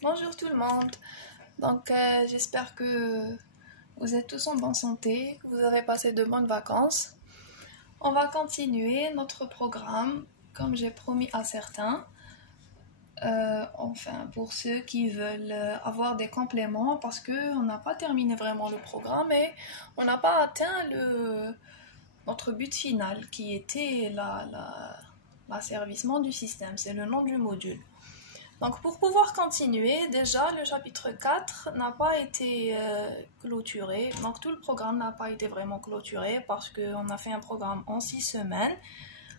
Bonjour tout le monde. J'espère que vous êtes tous en bonne santé, que vous avez passé de bonnes vacances. On va continuer notre programme comme j'ai promis à certains. Pour ceux qui veulent avoir des compléments parce qu'on n'a pas terminé vraiment le programme et on n'a pas atteint notre but final qui était l'asservissement du système. C'est le nom du module. Donc pour pouvoir continuer, déjà le chapitre 4 n'a pas été clôturé, donc tout le programme n'a pas été vraiment clôturé parce qu'on a fait un programme en 6 semaines,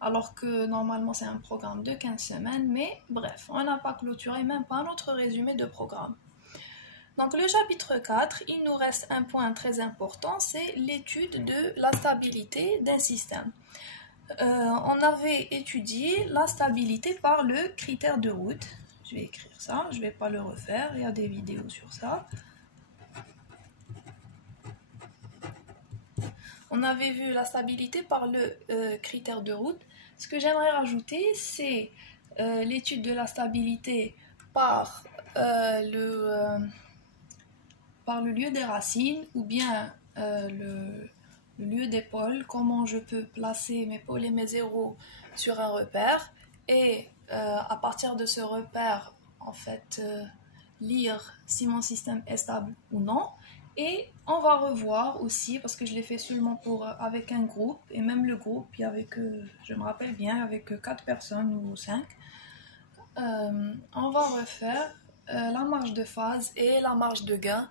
alors que normalement c'est un programme de 15 semaines, mais bref, on n'a pas clôturé même pas notre résumé de programme. Donc le chapitre 4, il nous reste un point très important, c'est l'étude de la stabilité d'un système. On avait étudié la stabilité par le critère de Wood. Je vais écrire ça, je ne vais pas le refaire, il y a des vidéos sur ça. On avait vu la stabilité par le critère de Wood. Ce que j'aimerais rajouter, c'est l'étude de la stabilité par le lieu des racines ou bien le lieu des pôles, comment je peux placer mes pôles et mes zéros sur un repère et à partir de ce repère, lire si mon système est stable ou non. Et on va revoir aussi, parce que je l'ai fait seulement avec un groupe, et même le groupe, il y avait je me rappelle bien, avec 4 personnes ou 5. On va refaire la marge de phase et la marge de gain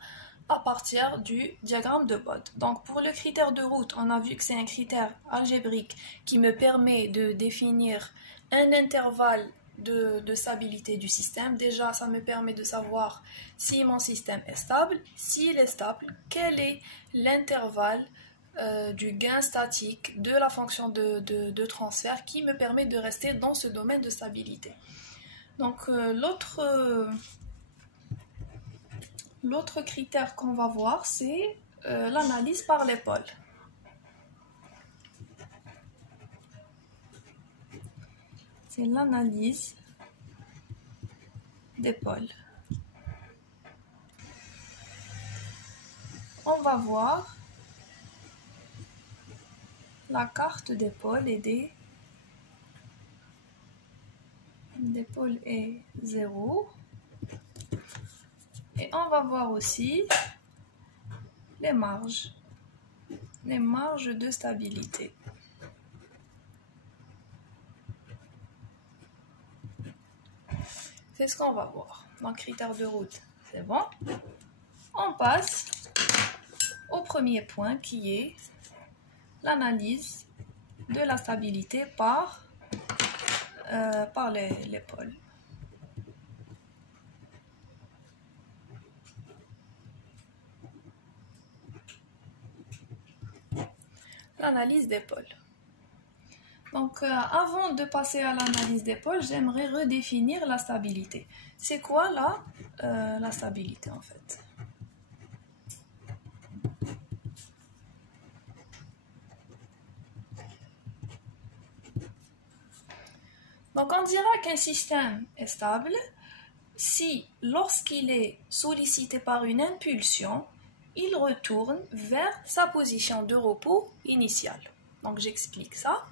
à partir du diagramme de Bode. Donc pour le critère de route, on a vu que c'est un critère algébrique qui me permet de définir un intervalle de stabilité du système. Déjà, ça me permet de savoir si mon système est stable. S'il est stable, quel est l'intervalle du gain statique de la fonction de transfert qui me permet de rester dans ce domaine de stabilité. Donc l'autre critère qu'on va voir, c'est l'analyse par les pôles. C'est l'analyse des pôles. On va voir la carte des pôles et des pôles et 0. Et on va voir aussi les marges de stabilité. C'est ce qu'on va voir. Donc, critère de route, c'est bon. On passe au premier point qui est l'analyse de la stabilité par les pôles. L'analyse des pôles. Donc, avant de passer à l'analyse des pôles, j'aimerais redéfinir la stabilité. C'est quoi la stabilité en fait? Donc, on dira qu'un système est stable si, lorsqu'il est sollicité par une impulsion, il retourne vers sa position de repos initiale. Donc, j'explique ça.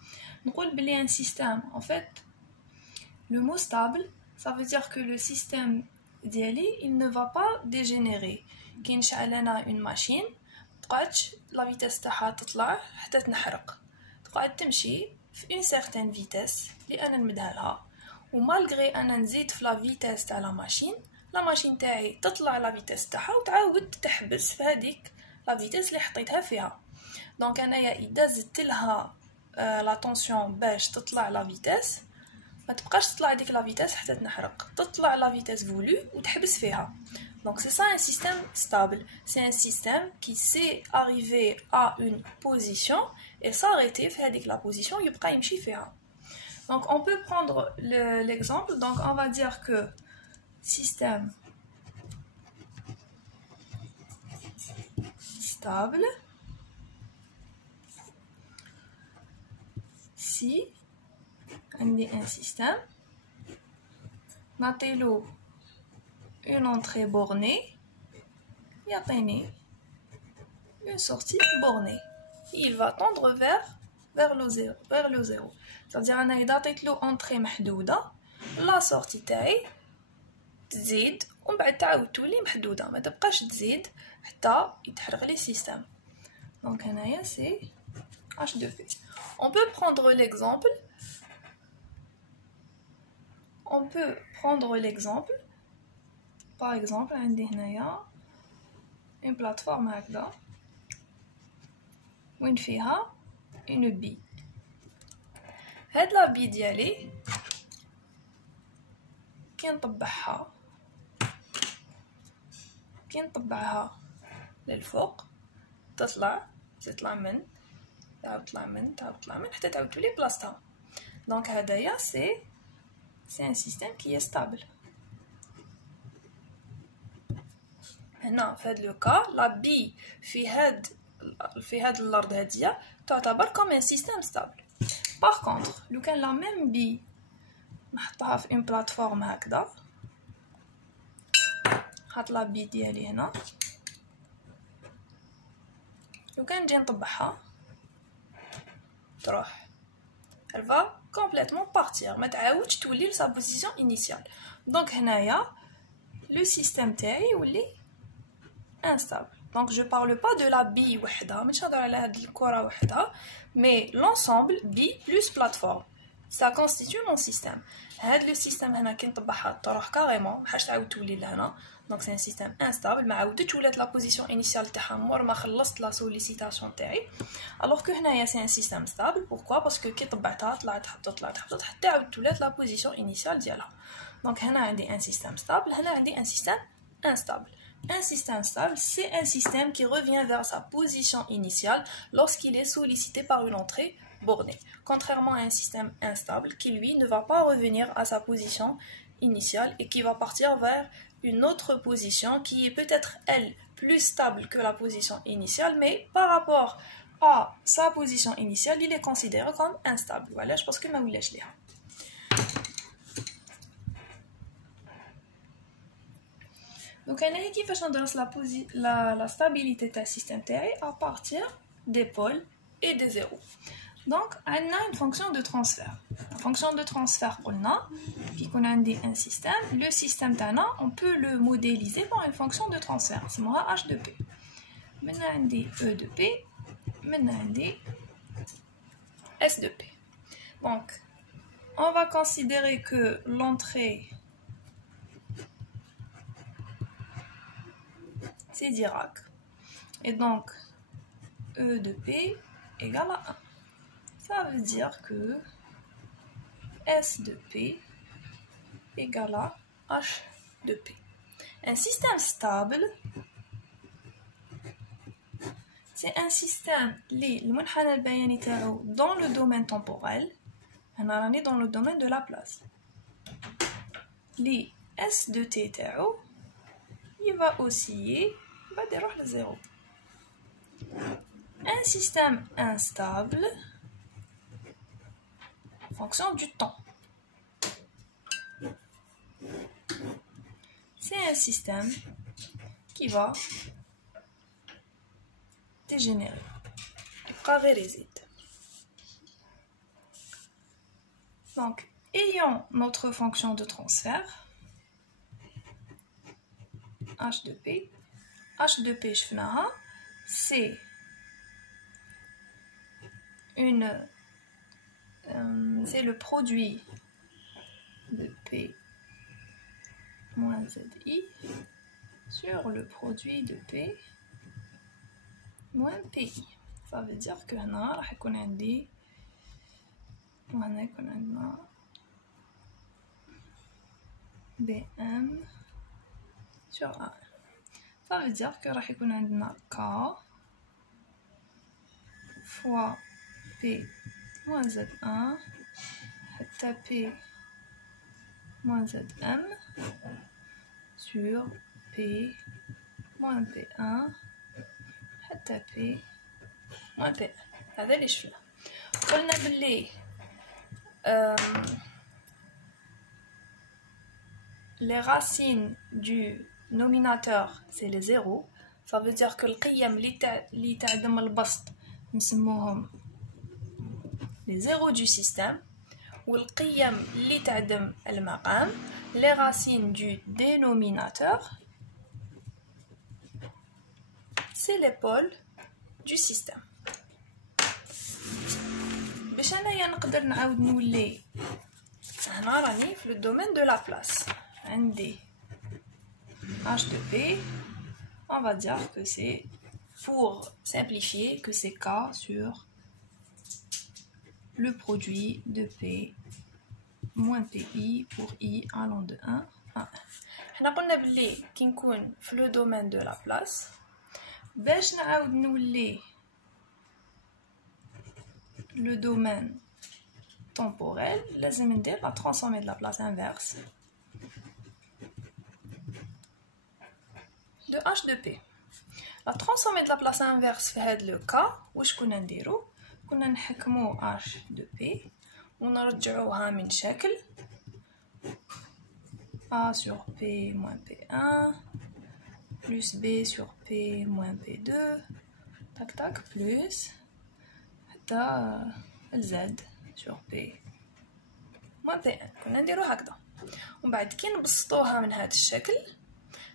Donc, un système, en fait, le mot stable, ça veut dire que le système d'Yali, il ne va pas dégénérer. Quand on a une machine, la vitesse تاعها تطلع حتى تنحرق. تقعد تمشي في une certaine vitesse اللي أنا نمدها لها. ومالغري أنا نزيد في لا فيتاس تاع لا ماشين تاعي تطلع لا فيتاس تاعها وتعاود تحبس في هذيك لا فيتاس اللي حطيتها فيها. دونك انايا اذا زدت لها لا طونسيون باش تطلع لا فيتاس ما تبقاش تطلع ديك لا فيتاس حتى تنحرق، تطلع لا فيتاس فولو وتحبس فيها. Donc c'est ça un système stable, c'est un système qui sait arriver à une position et s'arrêter في هذيك la position يبقى يمشي فيها. Donc on peut prendre l'exemple, donc on va dire que système stable si on a un système نعطيلو une entrée bornée, يعطيني une sortie bornée. Il va tendre vers le zéro. C'est-à-dire أنا إذا عطيت له entrée محدودة la sortie تاعي تزيد ومن بعد تعاود تولي محدودة ما تبقاش تزيد حتى يتحرق لي السيستم. Donc هنايا c'est H2P. On peut prendre l'exemple. Par exemple عندي هنايا une plateforme هكذا وين فيها une bille. هاد لا بي ديالي كي نطبعها للفوق تطلع من تعاود تطلع من حتى تعاود تولي بلاصتها. دونك هدايا سي ان سيستيم كي ستابل. هنا في هاد لو كا لا بي في هاد الارض هاديه تعتبر كوم ان سيستيم ستابل. باغ كونطخ لو كان لا ميم بي نحطها في اون بلاتفورم هكذا هاد لا بي ديالي هنا لو كان نجي نطبعها تروح elle va complètement partir ما تعاودش تولي لسا بوزيسيون انيسيال. دونك هنايا لو سيستيم تاعي يولي instable. Donc je parle pas de la bille وحدها ماشي نهضر على هاد الكره وحدها mais l'ensemble bille plus plateforme ça constitue mon système. هاد لو سيستيم هنا كي نطبعها تروح كاريمون محاش تعاود تولي لهنا. دونك سي ان سيستيم انستابل ما عاودتش ولات لا بوزيسيون انيسيال تاعها مور ما خلصت لا سوليسيتاسيون تاعي. الوغ كو هنايا سي ان سيستيم ستابل. بوركوا باسكو كي طبعتها طلعت حتى عاود ولات لا بوزيسيون انيسيال ديالها. دونك هنا عندي ان سيستيم ستابل هنا عندي ان سيستيم انستابل. Un système stable, c'est un système qui revient vers sa position initiale lorsqu'il est sollicité par une entrée bornée. Contrairement à un système instable qui, lui, ne va pas revenir à sa position initiale et qui va partir vers une autre position qui est peut-être, elle, plus stable que la position initiale, mais par rapport à sa position initiale, il est considéré comme instable. Voilà, je pense que ma voulais je Donc, on a كيفاش ندرس la stabilité du système تاعي à partir des pôles et des zéros. Donc, on a une fonction de transfert. La fonction de transfert, on a un système. Le système تاعنا, on peut le modéliser par une fonction de transfert. C'est moi H de P. Maintenant, on a E de P. Maintenant, on a S de P. Donc, on va considérer que l'entrée c'est Dirac. Et donc, E de P égale à 1. Ça veut dire que S de P égale à H de P. Un système stable, c'est un système dans le domaine temporel, dans le domaine de la place. Les S de T il va osciller, il va dérouler le zéro. Un système instable en fonction du temps. C'est un système qui va dégénérer. Donc, ayant notre fonction de transfert, H de P, c'est c'est le produit de P moins ZI sur le produit de P moins PI. Ça veut dire que هنا راح يكون عندي وهنا يكون عندنا BM sur A. Ça veut dire que راح يكون عندنا K fois P moins Z1 حتى P moins Zm sur P moins P1 حتى P moins P1. هذا اللي شفنا. قلنا باللي les racines du nominateur, c'est les zéros. Ça veut dire que القيم اللي تعدم البسط نسموهم les zéros du système. والقيم اللي تعدم المقام les racines du dénominateur, c'est les pôles du système. باش انايا نقدر نعاود نولي هنا راني في le domaine de la place. عندي H de P, on va dire que c'est, pour simplifier, que c'est K sur le produit de P moins PI pour I allant de 1 à 1. حنا قلنا بلي كي نكون في le domaine de la place باش نعاود نولي le domaine temporel لازم ندير la transformée de la place inverse de H de P. La transformée de la place inverse في هذا le cas واش كنا نديرو كنا نحكمو H de P ونرجعوها من شكل A sur P moins P1 plus B sur P moins P2 tac tac plus حتى Z sur P moins P1 كنا نديرو هكذا. ومن بعد كي نبسطوها من هذا الشكل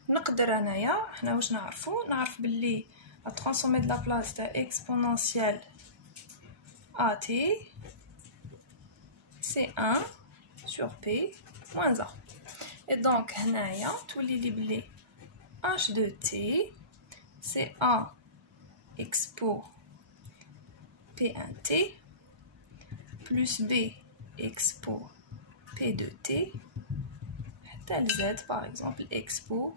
نقدر انايا حنا واش نعرف باللي la transformée de la place تاع exponentielle AT c'est 1 sur P moins A. Et donc هنايا تولي لي بلي H de T c'est A expo P1T plus B expo P de T حتى Z par exemple expo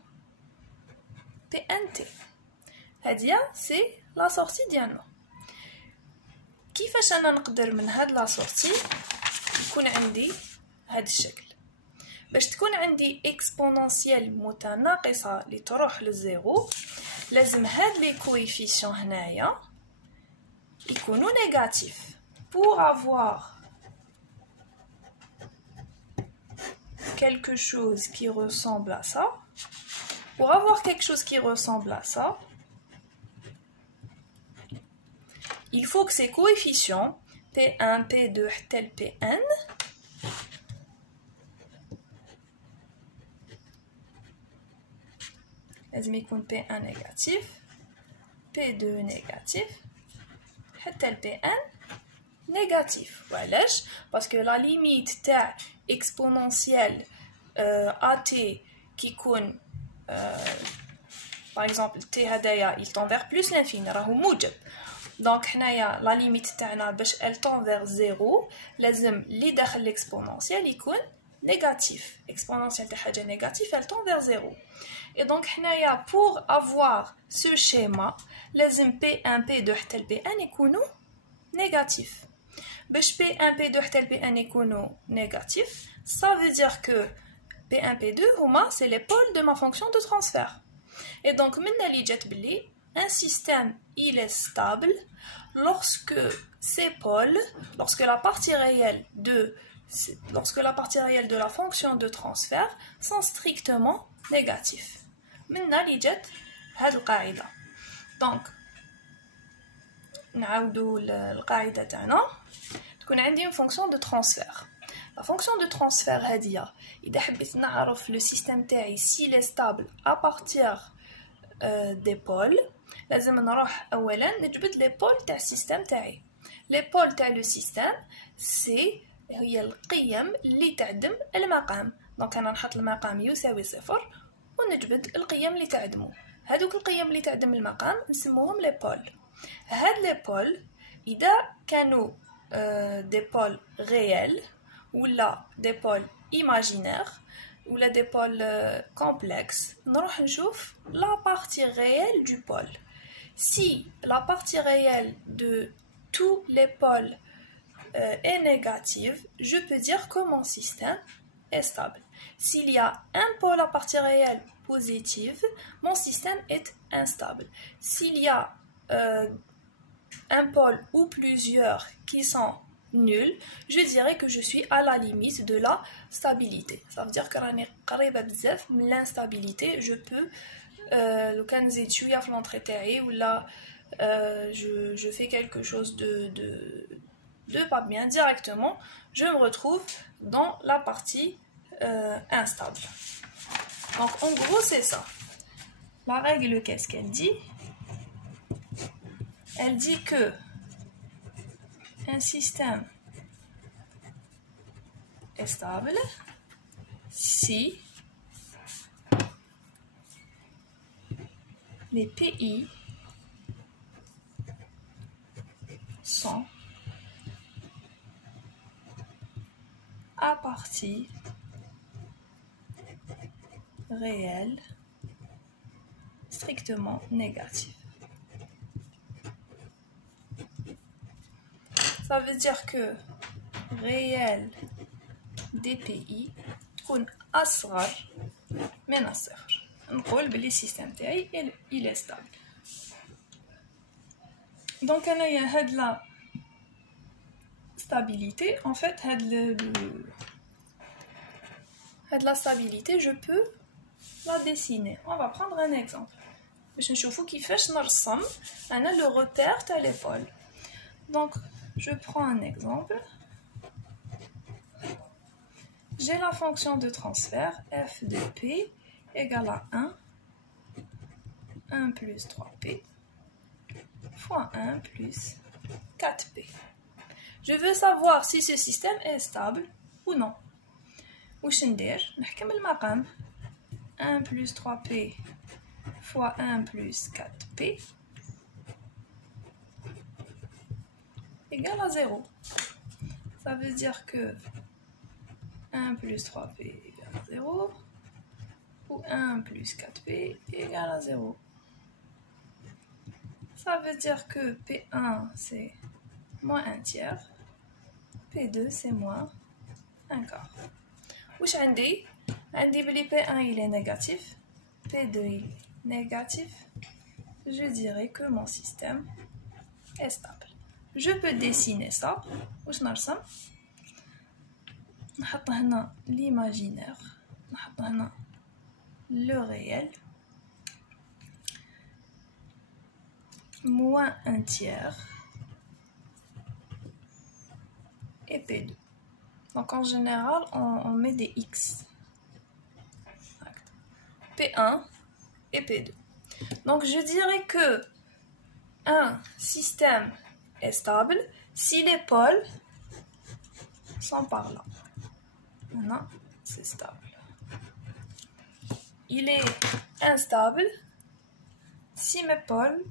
P1T. هادية c'est la sortie ديالنا. كيفاش انا نقدر من هاد لا سورتي يكون عندي هاد الشكل؟ باش تكون عندي اكسبونونسيال متناقصه اللي تروح للزيرو لازم هاد لي كويفيسيون هنايا يكونوا نيجاتيف. pour avoir quelque chose qui ressemble à ça, il faut que ces coefficients P1, P2 tel Pn لازم يكون P1 négatif, P2 négatif حتى Pn négatif. وعلاش؟ parce que la limite تاع exponentielle AT qui يكون par exemple T هدايا il tend vers plus l'infini راهو موجب. donc حنايا la limite تاعنا باش elle tend vers 0 لازم اللي داخل l'exponentielle يكون négatif. exponentielle تاع حاجه négatif elle tend vers 0. et donc حنايا pour avoir ce schéma لازم P1 P2 حتى Pn يكونوا négatif. باش P1 P2 حتى Pn يكونوا négatif ça veut dire que P1 P2 هما c'est les pôles de ma fonction de transfert. et donc منا اللي جات بلي un système il est stable lorsque ces pôles, lorsque la partie réelle de la fonction de transfert sont strictement négatifs. منا اللي جات هاد القاعدة. donc نعاودو القاعدة تاعنا تكون عندي une fonction de transfert. la fonction de transfert هادية إذا حبيت نعرف le système تاعي s'il est stable à partir des pôles لازم نروح اولا نجبد لي بول تاع السيستم تاعي. لي بول تاع لو سيستم سي هي القيم اللي تعدم المقام. دونك انا نحط المقام يساوي 0 ونجبد القيم اللي تعدمو. هادوك القيم اللي تعدم المقام نسموهم لي بول. هاد لي بول اذا كانوا دي بول ريال ولا دي بول ايماجينير ou des pôles complexes, نروح نشوف la partie réelle du pôle. Si la partie réelle de tous les pôles est négative, je peux dire que mon système est stable. S'il y a un pôle à partie réelle positive, mon système est instable. S'il y a un pôle ou plusieurs qui sont nuls, je dirais que je suis à la limite de la stabilité. Ça veut dire que راني قريبة بزاف من l'instabilité. Je peux لو كان نزيد شوية في l'entrée تاعي ولا je fais quelque chose de pas bien directement, je me retrouve dans la partie instable. Donc en gros c'est ça. La règle, qu'est-ce qu'elle dit? Elle dit que un système est stable si les PI sont à partie réelle strictement négative. Ça veut dire que réel des PI تكون أصغر من الصفر. نقول بلي السيستم تاعي il est stable. Donc أنايا هاد la stabilité, en fait هاد la stabilité je peux la dessiner. On va prendre un exemple باش نشوفوا كيفاش نرسم أنا le repère تاع l'épaule. Donc je prends un exemple. J'ai la fonction de transfert f de p égale à 1 plus 3p fois 1 plus 4p. Je veux savoir si ce système est stable ou non. واش ندير؟ نحكم المقام 1 plus 3p fois 1 plus 4p égale à 0. Ça veut dire que 1 plus 3p égale à 0 ou 1 plus 4p égale à 0. Ça veut dire que P1 c'est moins 1 tiers, P2 c'est moins 1 quart. Wesh عندي بلي P1 il est négatif, P2 il est négatif, je dirais que mon système est stable. Je peux dessiner ça. واش نرسم؟ نحط هنا l'imaginaire, نحط هنا le réel, moins 1 tiers et P2. Donc en général, on met des X. P1 et P2. Donc je dirais que un système est stable si les pôles sont par là. Maintenant, c'est stable. Il est instable si mes pôles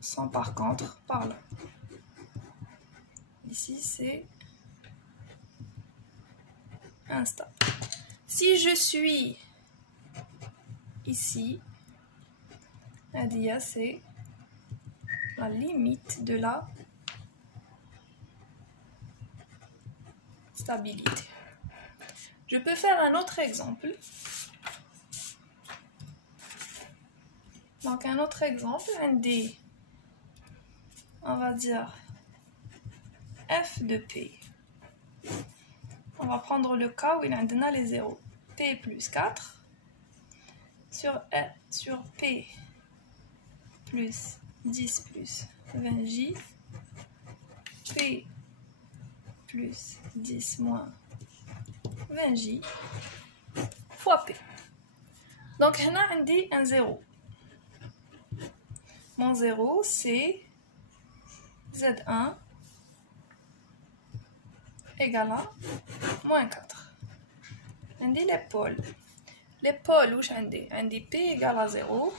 sont par contre par là. Ici, c'est instable. Si je suis ici, Adia, c'est la limite de la stabilité. Je peux faire un autre exemple. Donc un autre exemple, on va dire f de p. On va prendre le cas où il y a les zéros. P plus 4 sur P plus 10 plus 20J, P plus 10 moins 20J fois P. Donc, هنا عندي un 0. Mon 0, c'est Z1 égale à moins 4. عندي les pôles. Les pôles, واش عندي P égale à 0.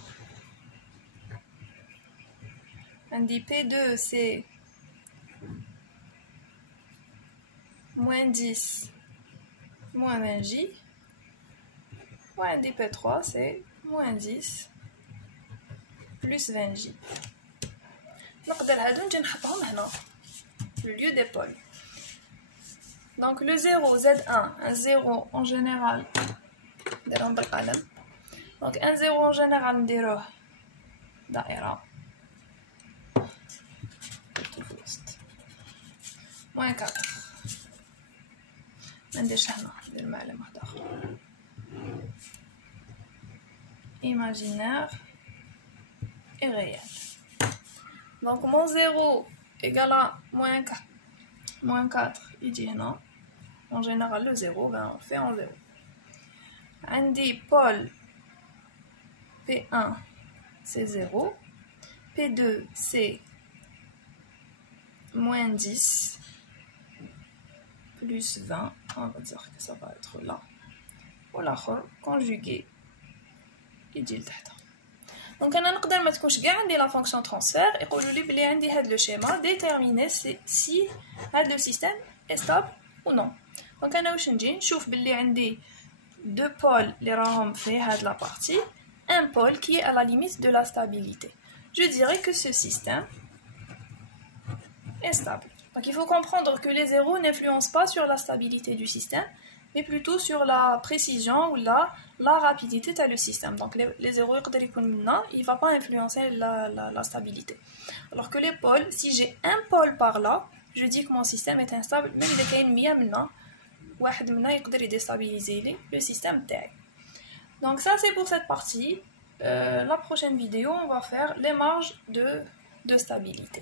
عندي P2, c'est moins 10 moins 20J. وعندي P3, c'est moins 10 plus 20J. نقدر هادو نجي نحطهم هنا le lieu des pôles. Donc le 0 Z1, un 0 en général نديرهم بالقلم. Donc un 0 en général نديروه دائرة moins 4. ما نديرش هنا imaginaire et réel. Donc moins 0 égale à moins 4. Moins 4, il dit non. En général, le 0, ben, on fait en 0. On dit pôle P1, c'est 0. P2, c'est moins 10 plus 20. On va dire que ça va être là. Ou l'autre, conjugué, il dit le tête. Donc, on a la fonction transfert et on a le schéma déterminer si le système est stable ou non. Donc, on a deux pôles qui sont la partie, un pôle qui est à la limite de la stabilité. Je dirais que ce système est stable. Donc, il faut comprendre que les zéros n'influencent pas sur la stabilité du système, mais plutôt sur la précision ou la rapidité de le système. Donc les zéros, il ne va pas influencer la stabilité. Alors que les pôles, si j'ai un pôle par là, je dis que mon système est instable, même si il y a 100 واحد منا يقدر déstabiliser le système تاعي. Donc ça c'est pour cette partie. La prochaine vidéo, on va faire les marges de stabilité.